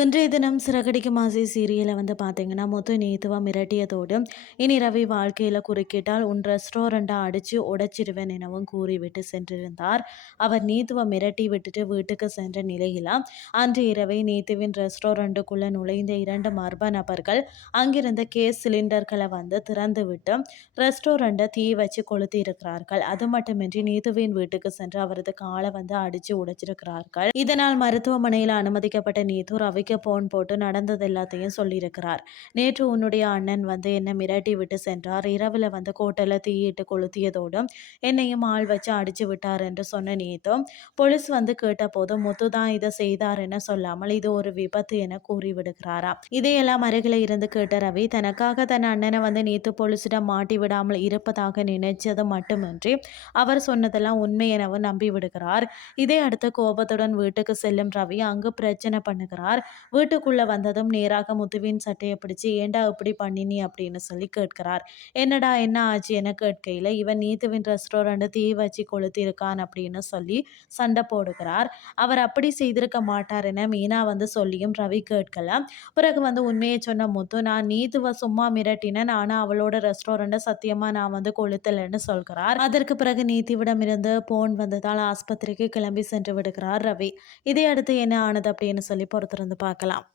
இன்றைய தினம் சிறகடிக்கு மாசி சீரியலை வந்து பார்த்தீங்கன்னா மொத்தம் நேத்துவா மிரட்டியதோடு இனி ரவி வாழ்க்கையில் குறுக்கிட்டால் உன் ரெஸ்டாரண்ட்டை அடித்து உடைச்சிருவேன் எனவும் கூறிவிட்டு சென்றிருந்தார். அவர் நீத்துவ மிரட்டி விட்டுட்டு வீட்டுக்கு சென்ற நிலையில் அன்று இரவை நீத்துவின் ரெஸ்டாரண்ட்டுக்குள்ளே நுழைந்த இரண்டு மர்ம நபர்கள் அங்கிருந்த கேஸ் சிலிண்டர்களை வந்து திறந்து விட்டு ரெஸ்டாரண்ட்டை தீ வச்சு கொளுத்தி இருக்கிறார்கள் அது மட்டுமின்றி நீத்துவின் வீட்டுக்கு சென்று அவரது காலை வந்து அடித்து உடைச்சிருக்கிறார்கள். இதனால் மருத்துவமனையில் அனுமதிக்கப்பட்ட நீத்து ரவிக்கு போன் போட்டு நடந்தது எல்லாத்தையும் சொல்லியிருக்கிறார். நேற்று உன்னுடைய அண்ணன் வந்து என்னை மிரட்டி விட்டு சென்றார். இரவில் வந்து கோட்டையில் தீயிட்டு கொளுத்தியதோடும் என்னையும் ஆள் வச்சு அடிச்சு விட்டார் என்று சொன்ன நீத்தும் போலீஸ் வந்து கேட்டபோது முத்து தான் இதை செய்தார் என சொல்லாமல் இது ஒரு விபத்து என கூறிவிடுகிறாராம் இதையெல்லாம் அருகில் இருந்து கேட்ட ரவி தனக்காக தன் அண்ணனை வந்து நீத்து போலீசிடம் மாட்டி விடாமல் இருப்பதாக நினைச்சது மட்டுமின்றி அவர் சொன்னதெல்லாம் உண்மை எனவும் நம்பி விடுகிறார் இதை அடுத்து கோபத்துடன் வீட்டுக்கு செல்லும் ரவி அங்கு பிரச்சனை பண்ணுகிறார். வீட்டுக்குள்ளே வந்ததும் நேராக முத்துவின் சட்டையை பிடிச்சி ஏண்டா இப்படி பண்ணினி அப்படின்னு சொல்லி கேட்கிறார். என்னடா என்ன ஆச்சு? என கேட்கையில் இவன் நீத்துவின் ரெஸ்டாரண்ட் தீ வச்சு கொளுத்திருக்கான் அப்படின்னு சொல்லி சண்டை போடுகிறார். அவர் அப்படி செய்திருக்க மாட்டார் என மீனா வந்து சொல்லியும் ரவி கேட்கல பிறகு வந்து உண்மையை சொன்ன முத்து நான் நீத்துவை சும்மா மிரட்டினேன் ஆனால் அவளோட ரெஸ்டாரண்ட்டை சத்தியமாக நான் வந்து கொளுத்தலைன்னு சொல்கிறார். அதற்கு பிறகு நீதிவிடம் இருந்து போன் வந்ததால் ஆஸ்பத்திரிக்கு கிளம்பி சென்று விடுகிறார் ரவி. இதையடுத்து என்ன ஆனது? அப்படின்னு சொல்லி பொறுத்திருந்து பார்க்கலாம்.